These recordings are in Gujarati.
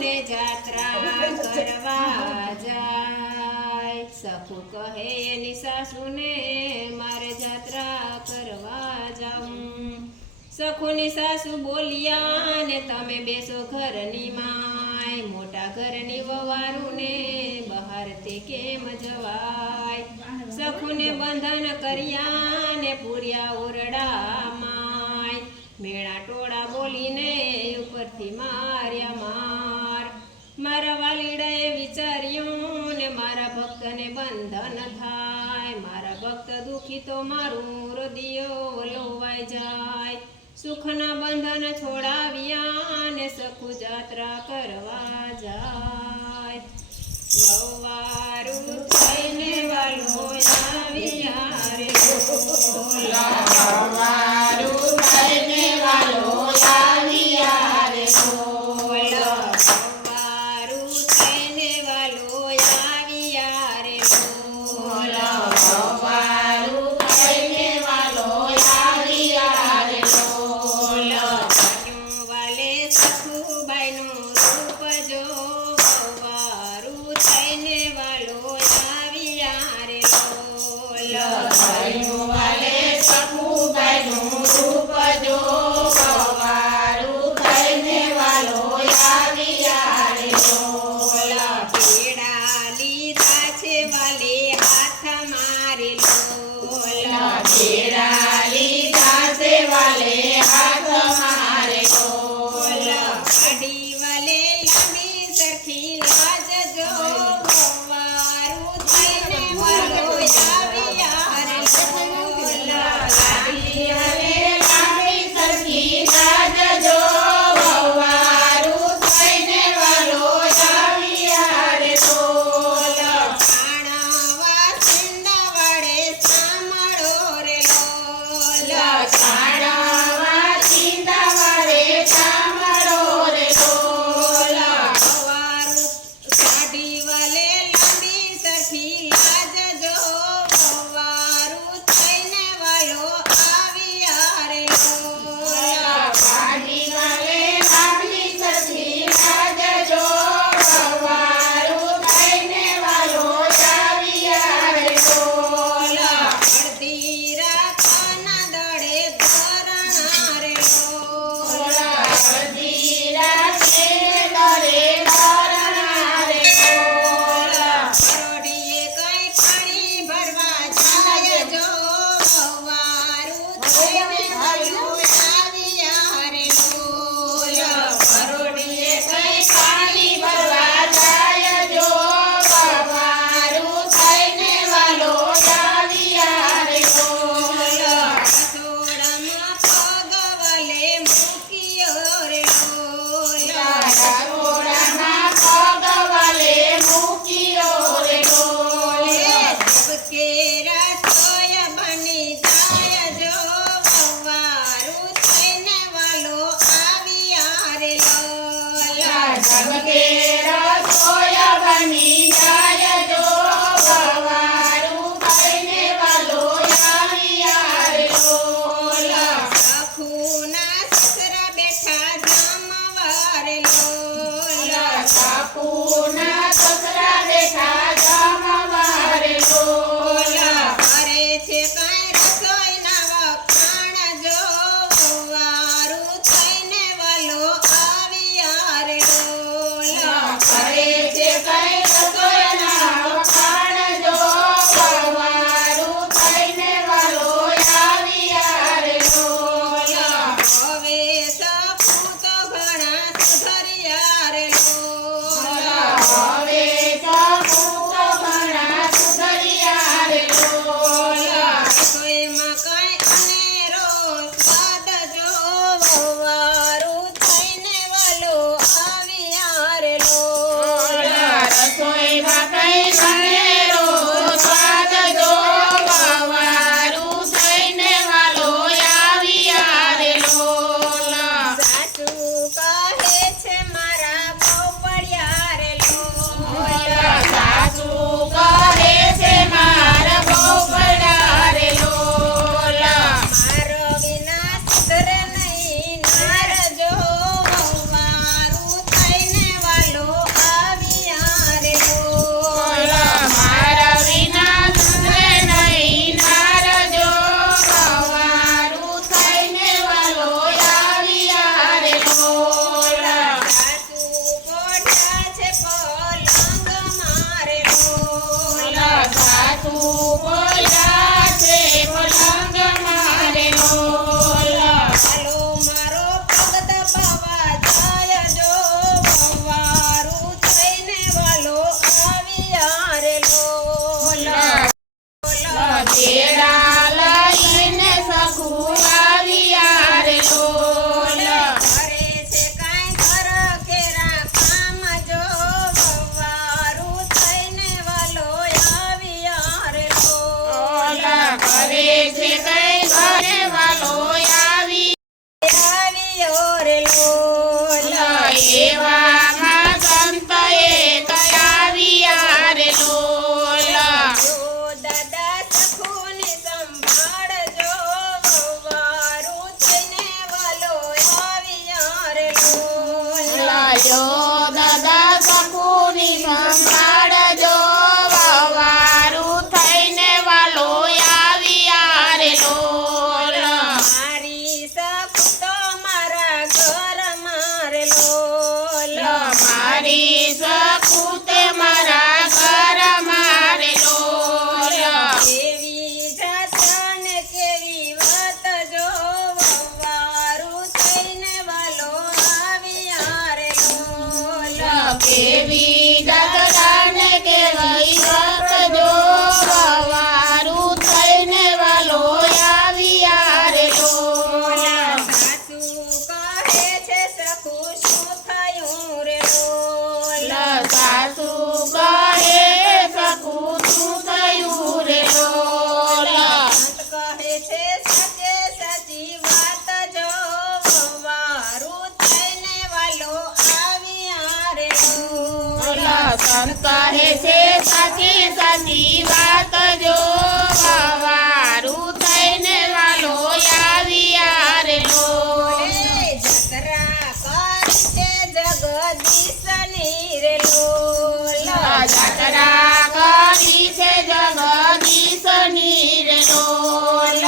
ને જાત્રા કરવા જાય। સખુ કહે એની સાસુને મારે જાત્રા કરવા જાઉં। સખુની સાસુ બોલ્યા ને તમે બેસો ઘરની માય, મોટા ઘરની વવારુને બહાર તે કેમ જવાય। સખુને બંધન કર્યા ને પૂર્યા ઓરડામાં, મેણા ટોળા બોલીને ઉપરથી માર્યા માર। મારા વાલીડાએ વિચાર્યું ને મારા ભક્તને બંધન થાય, મારા ભક્ત દુખી તો મારું હૃદય લોવાઈ જાય। સુખના બંધન છોડાવ્યા ને સખુ જાત્રા કરવા જાય। વવારું થઈને વાલો આવ્યા રે બોલા, વવારું થઈને વાલો આવ્યા રે બોલા, વવારું થઈને વાલો આવ્યા રે બોલા, વવારું થઈને વાલો આવ્યા રે બોલા। વાલે સખુબાઈનું રૂપ જો, વવારું થઈને વાલો આવ્યા રે બોલા। વાલે સખુબાઈનું રૂપ જો, વવારું થઈને વાલો આવ્યા રે બોલા। પીડા લીધા છે વાલે હાથ મારે લોલા, પીડા લીધા છે વાલે હાથ મારે લોલા। કાઢી વાલે લાંબી સરખી લાજ જો, વવારું થઈને વાલો આવ્યા રે લોલા। કાઢી વાલે લાંબી સરખી લાજ જો, વવારું થઈને વાલો આવ્યા રે લોલા। કાણાવા સિંડા વડે સાંભળો રે લોલા, કાણાવા સિંડા વડે સાંભળો રે લોલા। વવારું કાઢી વાલે લાંબી સરખી લાજ જો, વવારું થઈને વાલો આવ્યા રે લોલા। કાઢી વાલે લાંબી સરખી લાજ જો, વવારું થઈને વાલો આવ્યા રે લોલા। અડધી રાતના દડે ધરણા રે લોલા, અડધી રાતે દડે ધરણા રે લોલા। પરોઢીએ કઈ પાણી ભરવા જાય જો, વવારું થઈને વાલો આવ્યા રે લોલા। પરોઢીએ કઈ પાણી ભરવા જાય જો, વવારું થઈને વાલો આવ્યા રે લોલા। રસોડામાં પગ વાલે મૂક્યો રે લોલા, રસોડામાં પગ વાલે મૂક્યો રે લોલા। સબકે રસોઈ બની જાય જો, વવારું થઈને વાલો આવ્યા રે લોલા। સબકે રસોઈ બની જાય જો, વવારું થઈને વાલો આવ્યા રે લોલા। સખુના સસરા બેઠા જમવા રે લોલા, સખુના સસરા બેઠા જમવા રે લોલા। કરે છે કઈ રસોઈના વખાણ જો, વવારું થઈને વાલો આવ્યા રે લોલા। લ્યો દાદા સકુની સંભાળજો વવારું થઈને વાલો આવ્યા રે લોલ મારી સખુ તો મારા ઘર મારે લોલ મારી સખુ તે મારા ઘર મારે લોલ કેવી જાત્રા ને કેવી વાત જો વવારું થઈને વાલો આવ્યા રે લોલ કેવી જાત્રા ને કેવી વાત જો વવારું થઈને વાલો આવ્યા રે લોલ સાસુ કહે છે સખુ શું થયું રે લોલ સાસુ કહે સખુ શું થયું રે લોલ સંત કહે છે સાચે સાચી વાત જો વવારું થઈને વાલો આવ્યા રે લોલ સંત કહે છે સાચી સાચી વાત જો વારું થઈને વાલો આવ્યા રે લોલ જતરા કરી છે જગદીશની રે લોલ જાત્રા કરી છે જગદીશની રે લોલ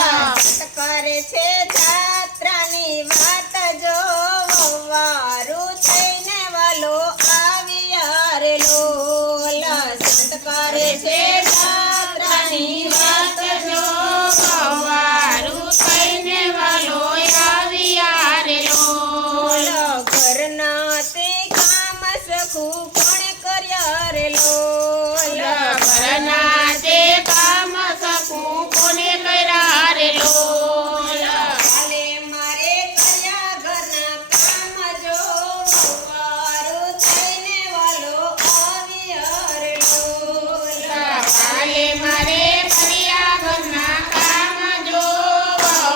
કરે છે જાત્રાની વાત જો વવારું થઈને વાલો આવ્યા રે લોલ સંત કરે છે જાત્રાની વાત જો વારું થઈને વાલો આવ્યા રે લોલ ઘરના તે કામ સખુ કોણે કર્યા રે લોલ ઘરના તે કામ સકુ કોને કર્યા રે લોલ કાલે મારે કર્યા ઘરના કામ જો વવારું થઈને વાલો આવ્યા રે લોલ કાલે મારે કર્યા ઘરના કામ જો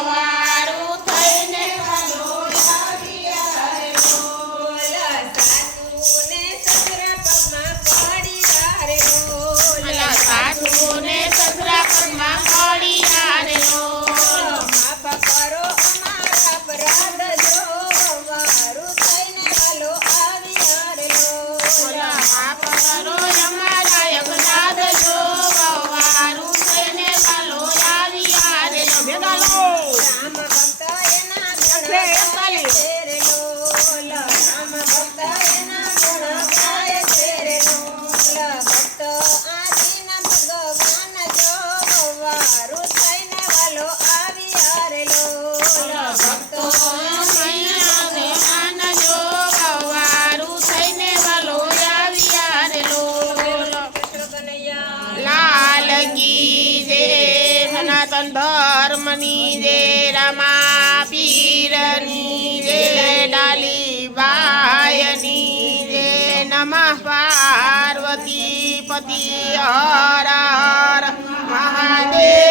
વારું થઈને વાલો આવ્યા રે લોલ સાસુને સસરા પગમાં પડ્યા રે લોલ સાસુને સસરા પગમાં પડ્યા રે લોલ માફ કરો અમારા અપરાધ જો વવારું થઈને વાલો આવ્યા રે લોલ માફ કરો અમારા અપરાધ જો વારું થઈને વાલો આવ્યા રે લોલ ભેગા લો રામ ભક્ત એના ગુણ ગાય છે રે લોલ રામ ભક્ત એના ગુણ ગાય છે રે લોલ ભક્ત આદિના ભગવાન જો વવારું થઈને વાલો આવ્યા રે લોલ ભક્તો વારું થઈને વાલો આવ્યા રે લોલ કનૈયા લાલ કી જય સનાતન ધર્મની જય રમા પીરની જય ડાલી બાયની જય નમઃ પાર્વતી પતિ હર હર મહાદેવ